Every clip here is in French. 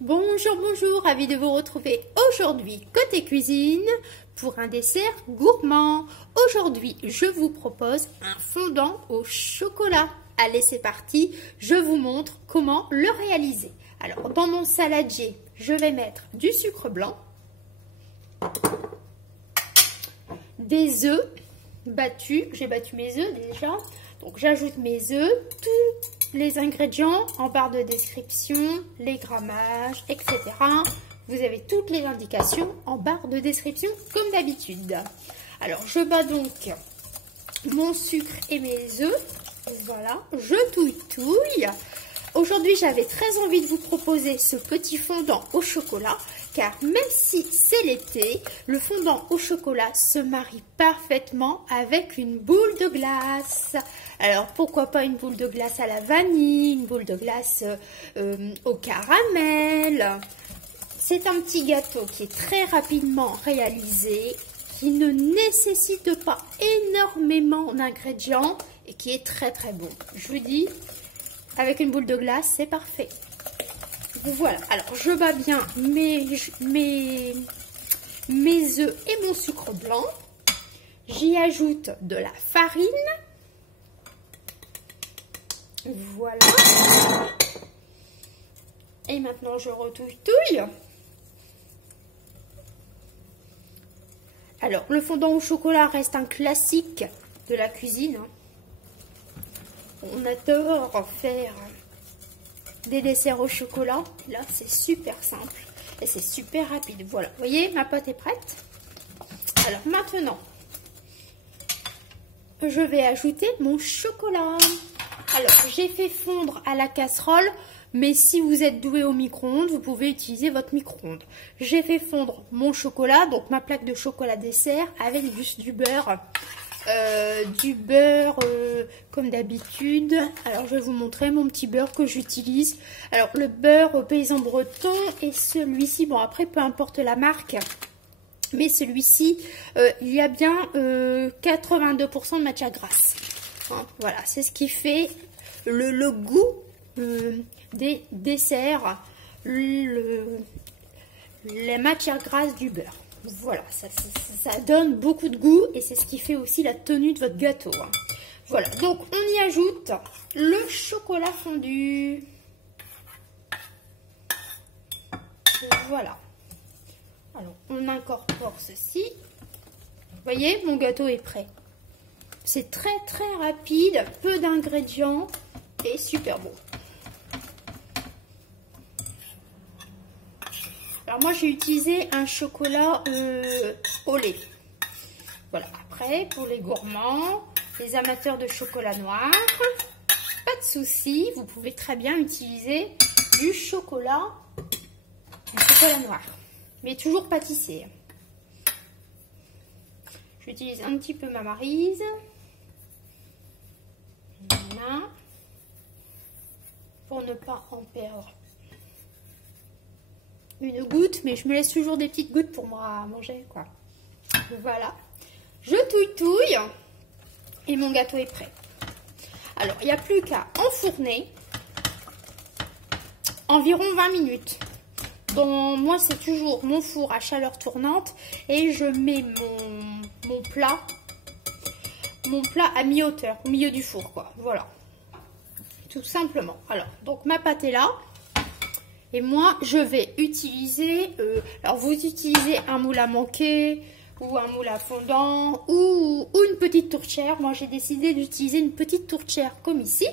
Bonjour, bonjour, ravi de vous retrouver aujourd'hui côté cuisine pour un dessert gourmand. Aujourd'hui, je vous propose un fondant au chocolat. Allez, c'est parti, je vous montre comment le réaliser. Alors, dans mon saladier, je vais mettre du sucre blanc, des œufs battus. J'ai battu mes œufs déjà, donc j'ajoute mes œufs, tous les ingrédients en barre de description, les grammages, etc. Vous avez toutes les indications en barre de description comme d'habitude. Alors, je bats donc mon sucre et mes œufs. Voilà, je touille. Aujourd'hui, j'avais très envie de vous proposer ce petit fondant au chocolat, car même si c'est l'été, le fondant au chocolat se marie parfaitement avec une boule de glace. Alors, pourquoi pas une boule de glace à la vanille, une boule de glace au caramel. C'est un petit gâteau qui est très rapidement réalisé, qui ne nécessite pas énormément d'ingrédients et qui est très très bon. Je vous dis, avec une boule de glace, c'est parfait. Voilà, alors je bats bien mes œufs et mon sucre blanc. J'y ajoute de la farine. Voilà. Et maintenant, je retouille. Alors, le fondant au chocolat reste un classique de la cuisine. On adore faire des desserts au chocolat. Là, c'est super simple et c'est super rapide. Voilà, vous voyez, ma pâte est prête. Alors maintenant, je vais ajouter mon chocolat. Alors, j'ai fait fondre à la casserole, mais si vous êtes doué au micro-ondes, vous pouvez utiliser votre micro-ondes. J'ai fait fondre mon chocolat, donc ma plaque de chocolat dessert avec juste du beurre. Comme d'habitude. Alors je vais vous montrer mon petit beurre que j'utilise. Alors le beurre paysan breton et celui-ci, bon après peu importe la marque, mais celui-ci il y a bien 82% de matière grasse, hein, voilà, c'est ce qui fait le goût des desserts, la matière grasse du beurre. Voilà, ça donne beaucoup de goût et c'est ce qui fait aussi la tenue de votre gâteau. Hein. Voilà, donc on y ajoute le chocolat fondu. Voilà. Alors, on incorpore ceci. Vous voyez, mon gâteau est prêt. C'est très très rapide, peu d'ingrédients et super bon. Alors moi j'ai utilisé un chocolat au lait. Voilà, après pour les gourmands, les amateurs de chocolat noir, pas de souci, vous pouvez très bien utiliser du chocolat noir, mais toujours pâtissé. J'utilise un petit peu ma maryse. Voilà. Pour ne pas en perdre une goutte, mais je me laisse toujours des petites gouttes pour moi manger, quoi. Voilà, je touille et mon gâteau est prêt. Alors, il n'y a plus qu'à enfourner environ 20 minutes. Bon, moi, c'est toujours mon four à chaleur tournante et je mets mon plat à mi-hauteur, au milieu du four, quoi. Voilà, tout simplement. Alors, donc ma pâte est là. Et moi, je vais utiliser, alors vous utilisez un moule à manquer ou un moule à fondant ou une petite tourtière. Moi, j'ai décidé d'utiliser une petite tourtière comme ici.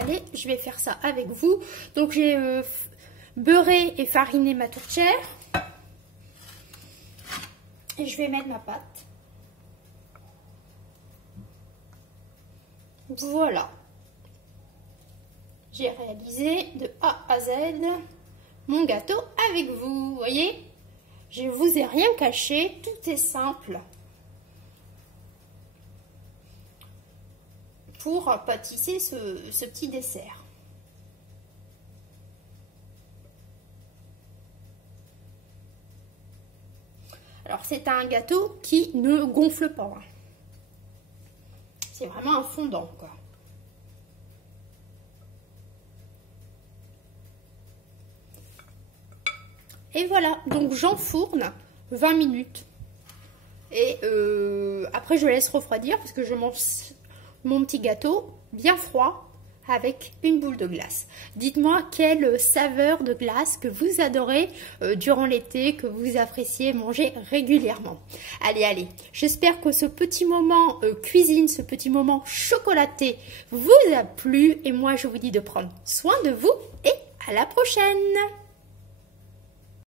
Allez, je vais faire ça avec vous. Donc, j'ai beurré et fariné ma tourtière. Et je vais mettre ma pâte. Voilà. J'ai réalisé de A à Z mon gâteau avec vous. Vous voyez, je ne vous ai rien caché, tout est simple pour pâtisser ce petit dessert. Alors c'est un gâteau qui ne gonfle pas. C'est vraiment un fondant, quoi. Et voilà, donc j'enfourne 20 minutes. Et après, je laisse refroidir parce que je mange mon petit gâteau bien froid avec une boule de glace. Dites-moi quelle saveur de glace que vous adorez durant l'été, que vous appréciez manger régulièrement. Allez, allez, j'espère que ce petit moment cuisine, ce petit moment chocolaté vous a plu. Et moi, je vous dis de prendre soin de vous et à la prochaine!